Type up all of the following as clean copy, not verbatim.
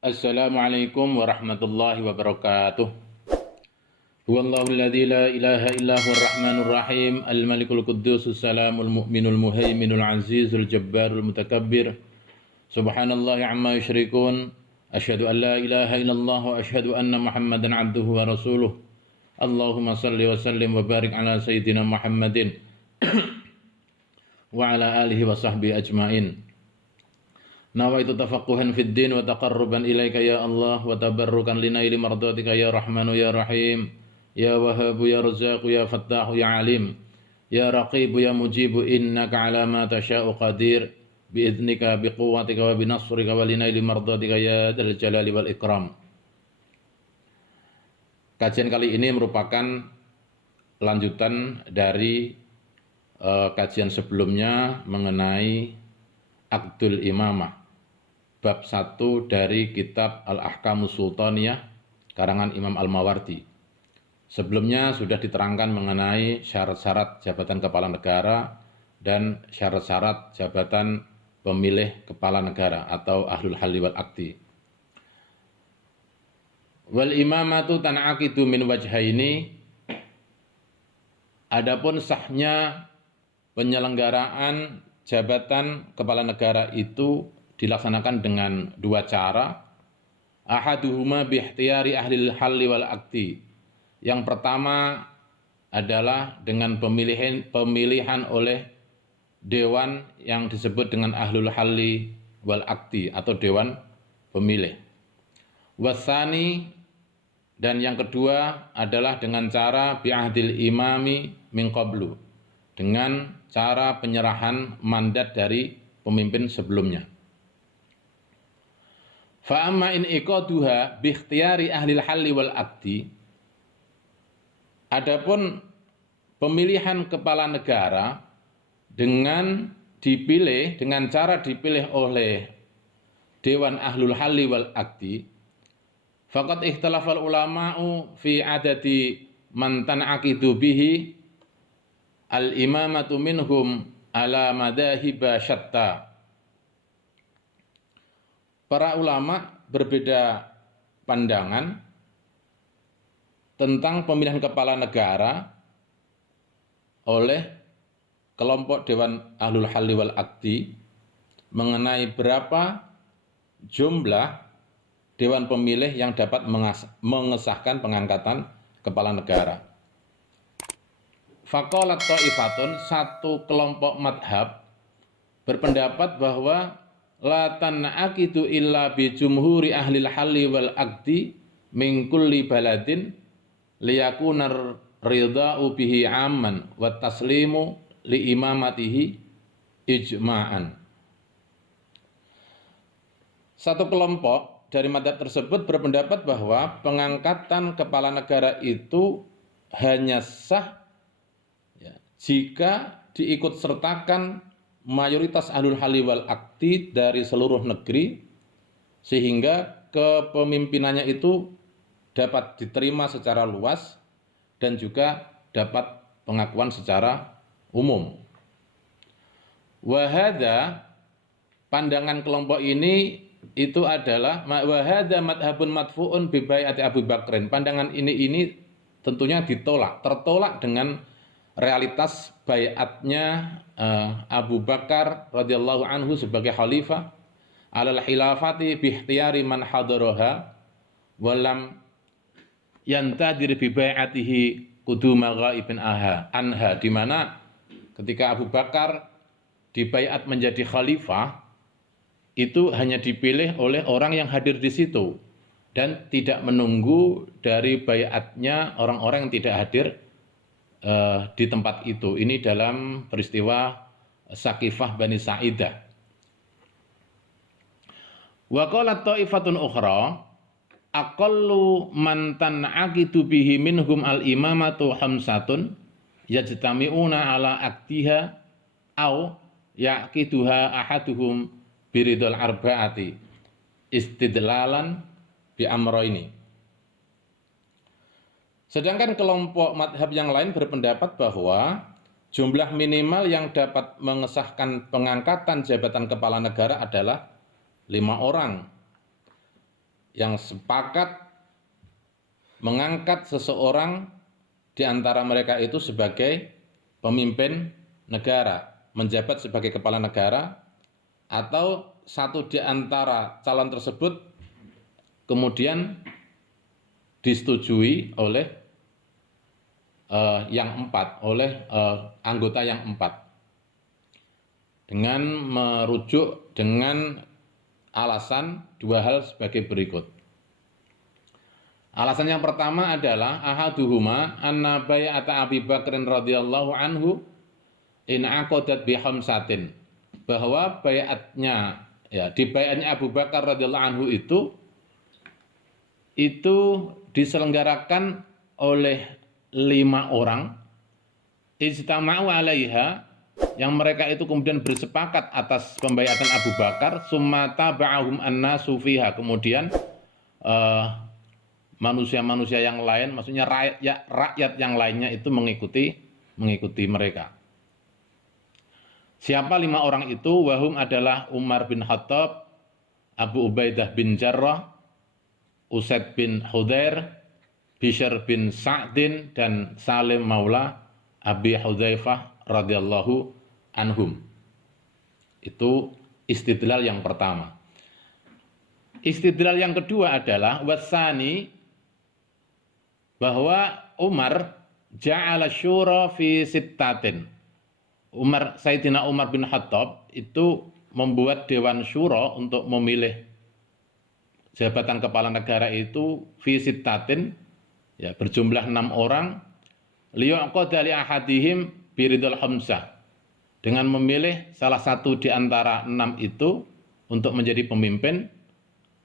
Assalamualaikum warahmatullahi wabarakatuh. Huwallahu alladzi la ilaha illa huwar rahmanur rahim, al-malikul quddusus salamul mu'minul muhaiminul azizul jabbarul mutakabbir. Subhanallahi amma yusyrikun. Asyhadu an la ilaha illallah wa asyhadu anna Muhammadan abduhu wa rasuluh. Allahumma salli wa sallim wa barik ala sayyidina Muhammadin wa ala alihi wa sahbihi ajmain. Nawaitu tafaqquhan fid din wa taqarruban ilaika ya Allah wa tabarrukan linaili mardatika ya Rahmanu ya Rahim ya Wahhabu ya Razzaqu ya Fattahu ya Alim ya Raqibu ya Mujibu innaka ala ma tasha'u qadir biidnika biquwwatika wa binasrika wa linaili mardatika ya dzal jalali wal ikram. Kajian kali ini merupakan lanjutan dari kajian sebelumnya mengenai Aqdul Imamah, bab 1 dari kitab Al-Ahkamus Sultaniyah karangan Imam Al-Mawardi. Sebelumnya sudah diterangkan mengenai syarat-syarat jabatan kepala negara dan syarat-syarat jabatan pemilih kepala negara atau ahlul halli wal aqdi. Wal imamatu tan'aqidu min wajhaini. Adapun sahnya penyelenggaraan jabatan kepala negara itu dilaksanakan dengan dua cara. Ahaduhuma biihtiyari ahlil halli wal aqdi. Yang pertama adalah dengan pemilihan oleh dewan yang disebut dengan ahlul halli wal aqdi atau dewan pemilih. Wasani, dan yang kedua adalah dengan cara bi'ahdil imami min qablu, dengan cara penyerahan mandat dari pemimpin sebelumnya. Fa amma in iqaduha bi ikhtiyari ahli al-halli wal aqdi. Adapun pemilihan kepala negara dengan cara dipilih oleh Dewan Ahlul Halli wal Aqdi, faqad ikhtalafal ulama'u fi adadi man tan'aqidu bihi al-imamatu minhum ala madahiba syatta. Para ulama berbeda pandangan tentang pemilihan kepala negara oleh kelompok Dewan Ahlul Halli wal Aqdi mengenai berapa jumlah dewan pemilih yang dapat mengesahkan pengangkatan kepala negara. Faqalat ta'ifatun, satu kelompok madhab berpendapat bahwa la tan'aqidu illa bi jumhuri ahlil halli wal aqdi min kulli baladin liyakunar ridha'u bihi amman wa taslimu li imamatihi ijma'an. Satu kelompok dari madhab tersebut berpendapat bahwa pengangkatan kepala negara itu hanya sah jika diikut sertakan mayoritas ahlul halli wal aqdi dari seluruh negeri, sehingga kepemimpinannya itu dapat diterima secara luas dan juga dapat pengakuan secara umum. Wahada, pandangan kelompok ini itu adalah wahada madhabun madfu'un bi bai'ati Abu Bakrin. Pandangan ini tentunya tertolak dengan realitas bai'atnya Abu Bakar radhiyallahu anhu sebagai khalifah alal khilafati bi ikhtiyari man hadaraha walam yantadir bi bai'atihi quduma ghaibin anha, di mana ketika Abu Bakar dibaiat menjadi khalifah itu hanya dipilih oleh orang yang hadir di situ dan tidak menunggu dari baiatnya orang-orang yang tidak hadir di tempat itu. Ini dalam peristiwa Saqifah Bani Sa'idah. Wa qalat ta'ifatun ukhra aqallu man tan'aqidu bihi minhum al-imamatu khamsatun yajtami'una ala aqdiha au yaqiduha ahaduhum biridul arba'ati istidlalan bi amroini. Sedangkan kelompok madhab yang lain berpendapat bahwa jumlah minimal yang dapat mengesahkan pengangkatan jabatan kepala negara adalah 5 orang. yang sepakat mengangkat seseorang di antara mereka itu sebagai pemimpin negara, menjabat sebagai kepala negara, atau satu di antara calon tersebut kemudian disetujui oleh yang empat, oleh anggota yang empat, dengan merujuk dengan alasan dua hal sebagai berikut. Alasan yang pertama adalah ahaduhuma anna bai'ata Abi Bakrin radhiyallahu anhu in aqadat bi khamsatin, bahwa bai'atnya, ya, di bai'atnya Abu Bakar radhiyallahu anhu itu diselenggarakan oleh 5 orang, ijtama'u 'alaiha, yang mereka itu kemudian bersepakat atas pembaiatan Abu Bakar, summa taba'ahum an-nasu fiha, kemudian manusia-manusia yang lain, maksudnya rakyat yang lainnya itu mengikuti mereka. Siapa 5 orang itu? Wahum adalah Umar bin Khattab, Abu Ubaidah bin Jarrah, Usaid bin Hudair, Bishr bin Sa'din, dan Salim maula Abi Hudzaifah radhiyallahu anhum. Itu istidlal yang pertama. Istidlal yang kedua adalah wasani, bahwa Umar ja'ala syura fi sittatin. Sayyidina Umar bin Khattab itu membuat dewan syura untuk memilih jabatan kepala negara itu fi sittatin, ya, berjumlah 6 orang, liyuqada li ahadihim biridul khamsah, dengan memilih salah satu di antara 6 itu untuk menjadi pemimpin,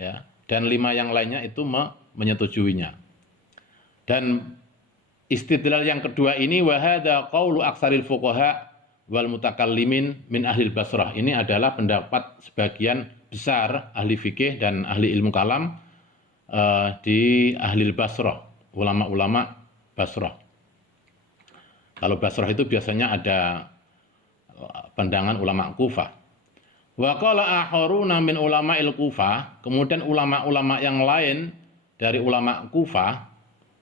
ya, dan 5 yang lainnya itu menyetujuinya. Dan istidlal yang kedua ini, wahada qaulu aksaril fuqaha wal mutakallimin min ahlil Basrah. Ini adalah pendapat sebagian besar ahli fikih dan ahli ilmu kalam di ahlil Basrah, ulama-ulama Basrah. Kalau Basrah itu biasanya ada pandangan ulama Kufah. Wa qala akharuna min ulama'il Kufah, kemudian ulama-ulama yang lain dari ulama Kufah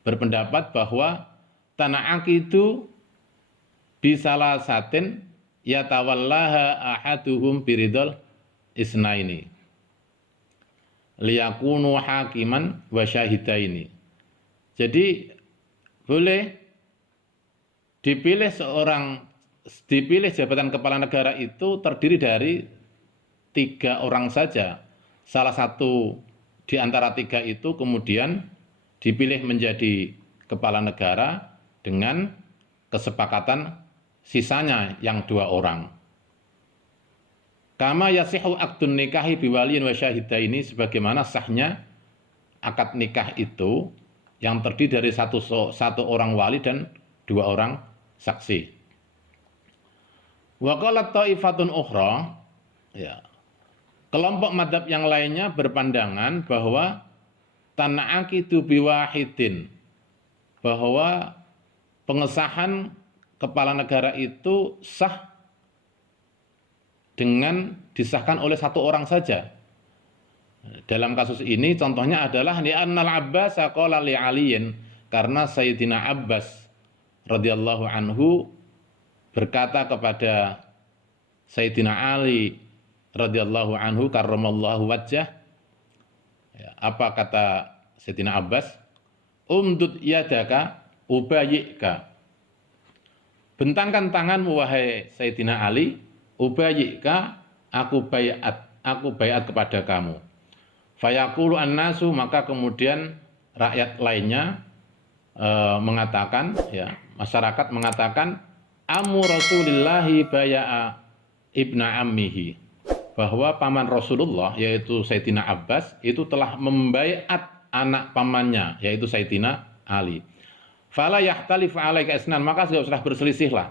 berpendapat bahwa tanah aqidu bisalasatin yatawallaha ahaduhum biridul isnaini liyakunu hakiman wa syahidaini. Jadi boleh dipilih jabatan kepala negara itu terdiri dari 3 orang saja. Salah satu di antara 3 itu kemudian dipilih menjadi kepala negara dengan kesepakatan sisanya yang 2 orang. Kama yasihu akdun nikahi biwaliyin wa syahidaini, sebagaimana sahnya akad nikah itu yang terdiri dari satu orang wali dan 2 orang saksi. Wa qalat ta'ifatun ukhra, ya, kelompok madhab yang lainnya berpandangan bahwa tan'aqidu biwahidin, bahwa pengesahan kepala negara itu sah dengan disahkan oleh 1 orang saja. Dalam kasus ini contohnya adalah li'annal Abbas qala li Aliyin, karena Sayyidina Abbas radhiyallahu anhu berkata kepada Sayyidina Ali radhiyallahu anhu karramallahu wajhah, apa kata Sayyidina Abbas? Umdud yadaka ubayyika, bentangkan tanganmu wahai Sayyidina Ali, ubayyika, aku bayat kepada kamu. Fayaqulu an-nasu, maka kemudian rakyat lainnya mengatakan, ya, masyarakat mengatakan, amu Rasulillahi baya'a ibna ammihi, bahwa paman Rasulullah yaitu Sayyidina Abbas itu telah membaiat anak pamannya yaitu Sayyidina Ali. Fala yahtalif alaika isnan, maka tidak usah berselisihlah.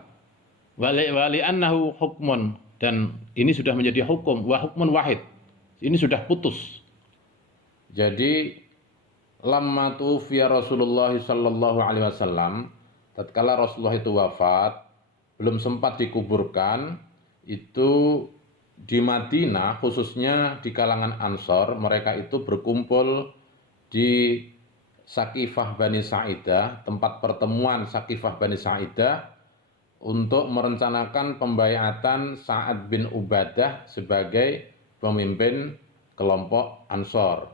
Wali annahu hukmun, dan ini sudah menjadi hukum, wa hukmun wahid, ini sudah putus. Jadi lamma tufiya Rasulullah sallallahu alaihi wasallam, tatkala Rasulullah itu wafat, belum sempat dikuburkan, itu di Madinah, khususnya di kalangan Ansor, mereka itu berkumpul di Sakifah Bani Sa'idah, tempat pertemuan Sakifah Bani Sa'idah, untuk merencanakan pembaiatan Sa'ad bin Ubadah sebagai pemimpin kelompok Ansor.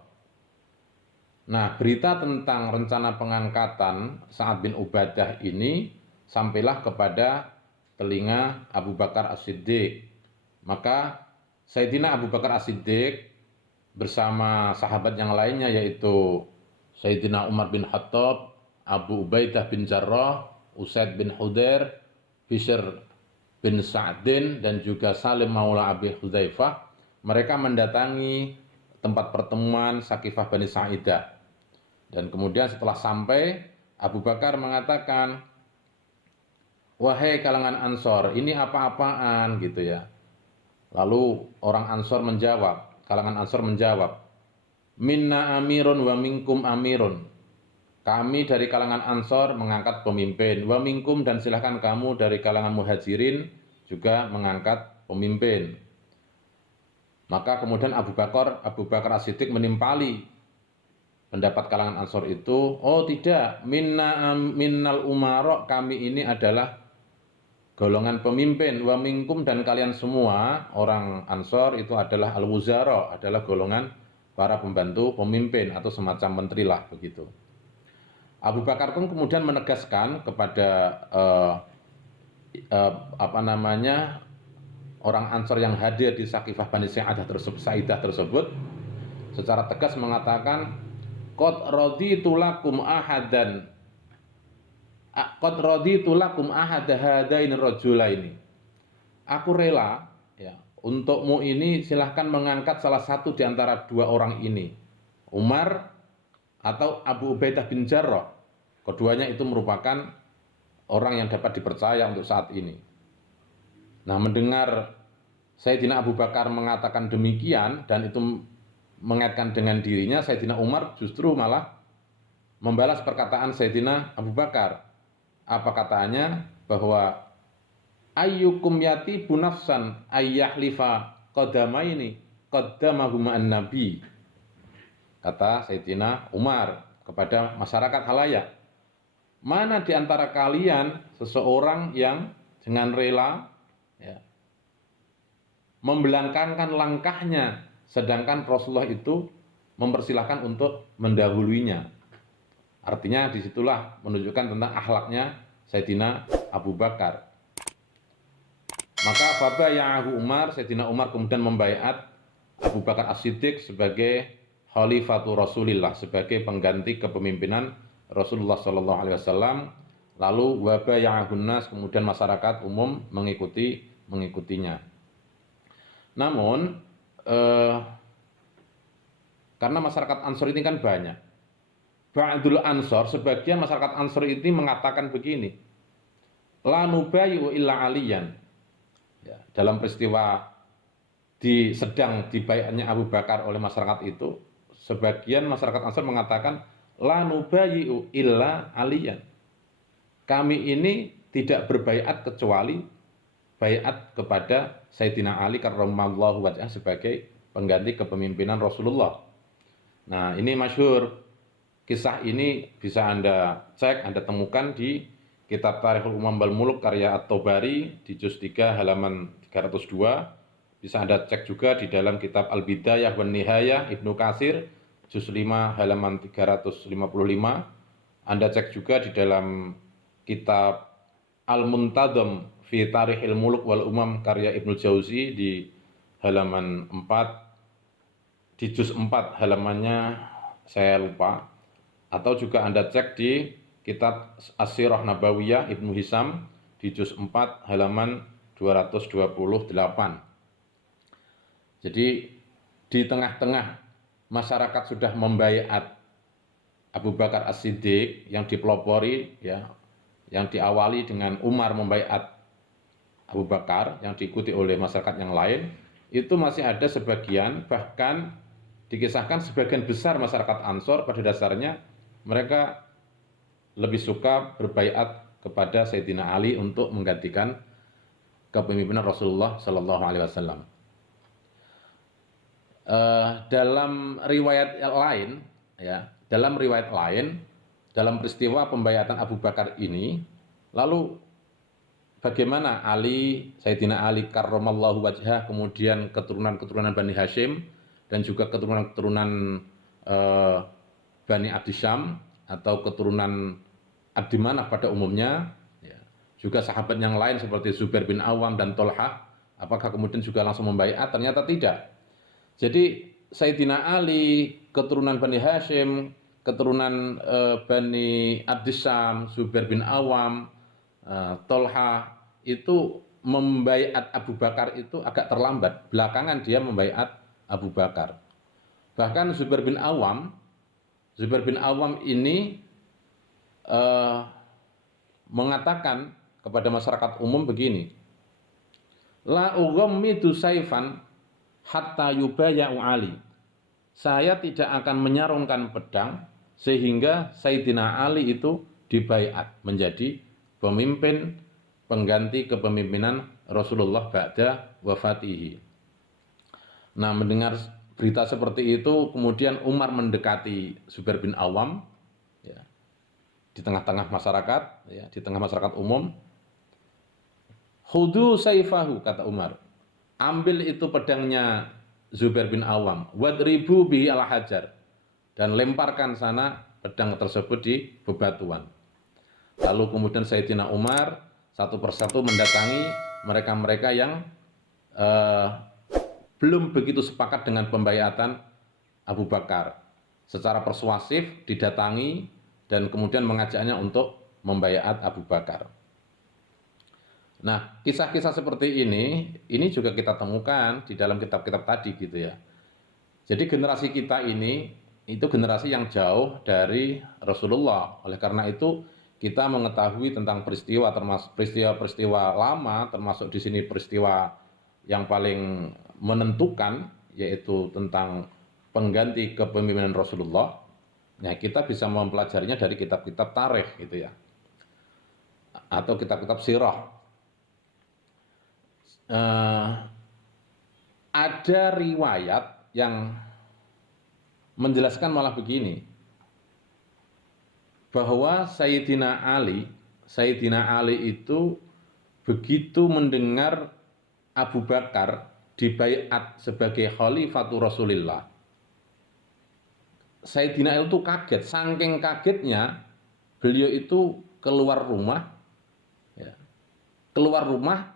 Nah, berita tentang rencana pengangkatan Sa'ad bin Ubadah ini sampailah kepada telinga Abu Bakar As-Siddiq. Maka Sayyidina Abu Bakar As-Siddiq bersama sahabat yang lainnya, yaitu Sayyidina Umar bin Khattab, Abu Ubaidah bin Jarrah, Usaid bin Hudair, Bishr bin Sa'din, dan juga Salim Maula Abi Hudzaifah, mereka mendatangi tempat pertemuan Sakifah Bani Sa'idah. Dan kemudian setelah sampai, Abu Bakar mengatakan, "Wahai kalangan Ansor, ini apa-apaan?" gitu ya. Lalu orang Ansor menjawab, kalangan Ansor menjawab, "Minna amirun wa minkum amirun." Kami dari kalangan Ansor mengangkat pemimpin, wa minkum, dan silahkan kamu dari kalangan Muhajirin juga mengangkat pemimpin. Maka kemudian Abu Bakar As-Siddiq menimpali pendapat kalangan Ansor itu, "Oh tidak, minnal umara, kami ini adalah golongan pemimpin, wa minkum, dan kalian semua orang Ansor itu adalah al-wuzara, adalah golongan para pembantu pemimpin atau semacam menteri lah begitu." Abu Bakar pun kemudian menegaskan kepada orang Ansor yang hadir di Sakifah Bani Sa'idah tersebut secara tegas mengatakan, "Qad raditu lakum ahadan Qad raditu lakum ahada hadaini rajulaini." Aku rela ya, untukmu ini silahkan mengangkat salah satu di antara dua orang ini, Umar atau Abu Ubaidah bin Jarrah. Keduanya itu merupakan orang yang dapat dipercaya untuk saat ini. Nah, mendengar Sayyidina Abu Bakar mengatakan demikian dan itu mengaitkan dengan dirinya, Sayyidina Umar justru malah membalas perkataan Sayyidina Abu Bakar. Apa katanya? Bahwa ayyukum yati bunafsan ayyahlifa qadamaini qaddamahuma an-nabi. Kata Sayyidina Umar kepada masyarakat halayak, mana di antara kalian seseorang yang dengan rela ya, membelangkangkan langkahnya, sedangkan Rasulullah itu mempersilahkan untuk mendahuluinya. Artinya disitulah menunjukkan tentang akhlaknya Sayyidina Abu Bakar. Maka fabaya'ahu Umar, Sayyidina Umar kemudian membaiat Abu Bakar As-Siddiq sebagai Khalifatu Rasulillah, sebagai pengganti kepemimpinan Rasulullah SAW. Lalu wabaya'ahun nas, kemudian masyarakat umum mengikutinya. Namun karena masyarakat Ansor ini kan banyak, ba'dul Ansor, sebagian masyarakat Ansor ini mengatakan begini, la nubayyu illa aliyan. Ya, dalam peristiwa sedang dibaiatnya Abu Bakar oleh masyarakat itu, sebagian masyarakat Ansor mengatakan la nubayyu illa aliyan. Kami ini tidak berbaiat kecuali baiat kepada Sayyidina Ali karramallahu wajhah sebagai pengganti kepemimpinan Rasulullah. Nah, ini masyhur. Kisah ini bisa Anda cek, Anda temukan di Kitab Tarikhul Umam wal Muluk karya At-Tabari di juz 3 halaman 302. Bisa Anda cek juga di dalam kitab Al-Bidayah wan Nihayah Ibnu Katsir juz 5 halaman 355. Anda cek juga di dalam kitab Al-Muntadham fi Tarikhil Muluk wal Umam karya Ibnu Jauzi di halaman 4, di juz 4 halamannya saya lupa. Atau juga Anda cek di kitab As-Sirah Nabawiyah Ibnu Hisam di juz 4 halaman 228. Jadi di tengah-tengah masyarakat sudah membaiat Abu Bakar As-Siddiq yang dipelopori ya, yang diawali dengan Umar membaiat Abu Bakar yang diikuti oleh masyarakat yang lain, itu masih ada sebagian, bahkan dikisahkan sebagian besar masyarakat Ansor pada dasarnya mereka lebih suka berbaiat kepada Sayyidina Ali untuk menggantikan kepemimpinan Rasulullah Sallallahu Alaihi Wasallam. Dalam riwayat lain, ya, dalam riwayat lain, dalam peristiwa pembaiatan Abu Bakar ini, lalu bagaimana Sayyidina Ali karramallahu wajhah, kemudian keturunan-keturunan Bani Hashim dan juga keturunan-keturunan eh, Bani Abdi Syam atau keturunan Abdi Manaf pada umumnya, ya, juga sahabat yang lain seperti Zubair bin Awam dan Tolhah, apakah kemudian juga langsung membaiat? Ternyata tidak. Jadi Sayyidina Ali, keturunan Bani Hashim, keturunan Bani Abdi Syam, Zubair bin Awam, Tolha itu membaiat Abu Bakar itu agak terlambat. Belakangan dia membaiat Abu Bakar. Bahkan Zubair bin Awam ini mengatakan kepada masyarakat umum begini, la ughammidu saifan hatta yubaya'u Ali. Saya tidak akan menyarungkan pedang sehingga Sayyidina Ali itu dibaiat menjadi pemimpin pengganti kepemimpinan Rasulullah ba'da wafatihi. Nah, mendengar berita seperti itu, kemudian Umar mendekati Zubair bin Awam, ya, di tengah-tengah masyarakat, ya, di tengah masyarakat umum. Khudu saifahu, kata Umar, ambil itu pedangnya Zubair bin Awam, wadribu bihi ala hajar, dan lemparkan sana pedang tersebut di bebatuan. Lalu kemudian Sayyidina Umar satu persatu mendatangi mereka-mereka yang belum begitu sepakat dengan pembaiatan Abu Bakar. Secara persuasif didatangi dan kemudian mengajaknya untuk membaiat Abu Bakar. Nah, kisah-kisah seperti ini juga kita temukan di dalam kitab-kitab tadi gitu ya. Jadi generasi kita ini itu generasi yang jauh dari Rasulullah. Oleh karena itu kita mengetahui tentang peristiwa, termasuk peristiwa-peristiwa lama, termasuk di sini peristiwa yang paling menentukan, yaitu tentang pengganti kepemimpinan Rasulullah. Nah, kita bisa mempelajarinya dari kitab-kitab tarikh gitu ya, atau kitab-kitab sirah. Ada riwayat yang menjelaskan malah begini, bahwa Sayyidina Ali itu begitu mendengar Abu Bakar dibaiat sebagai khalifatul Rasulillah, Sayyidina Ali itu kaget, saking kagetnya beliau itu keluar rumah, ya, keluar rumah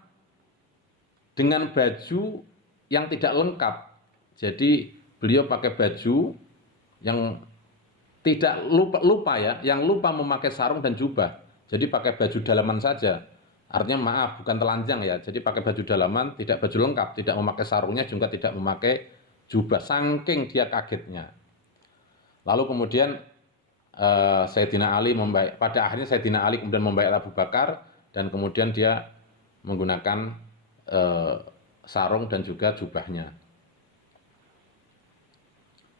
dengan baju yang tidak lengkap. Jadi beliau pakai baju yang tidak lupa ya, yang lupa memakai sarung dan jubah. Jadi pakai baju dalaman saja. Artinya maaf, bukan telanjang ya. Jadi pakai baju dalaman, tidak baju lengkap, tidak memakai sarungnya, juga tidak memakai jubah. Saking dia kagetnya. Lalu kemudian Sayyidina Ali pada akhirnya Sayyidina Ali kemudian membaiat Abu Bakar, dan kemudian dia menggunakan sarung dan juga jubahnya.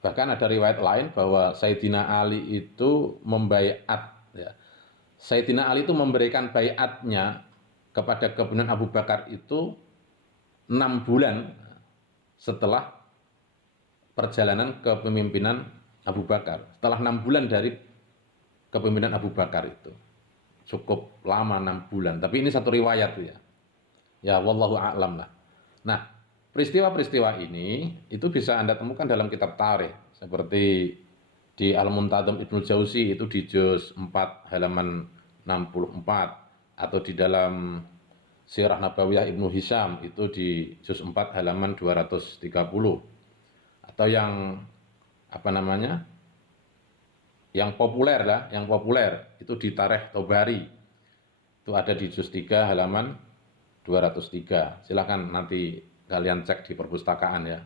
Bahkan ada riwayat lain bahwa Sayyidina Ali itu membaiat, ya. Sayyidina Ali itu memberikan baiatnya kepada kepemimpinan Abu Bakar itu 6 bulan setelah perjalanan kepemimpinan Abu Bakar. Setelah 6 bulan dari kepemimpinan Abu Bakar itu. Cukup lama 6 bulan. Tapi ini satu riwayat ya. Ya wallahu a'lam lah. Nah, peristiwa-peristiwa ini itu bisa Anda temukan dalam kitab tarikh, seperti di Al-Muntadham Ibnu Jauzi itu di juz 4 halaman 64, atau di dalam Sirah Nabawiyah Ibnu Hisham itu di juz 4 halaman 230, atau yang yang populer lah, yang populer itu di Tarikh Tobari itu ada di juz 3 halaman 203. Silakan nanti kalian cek di perpustakaan ya.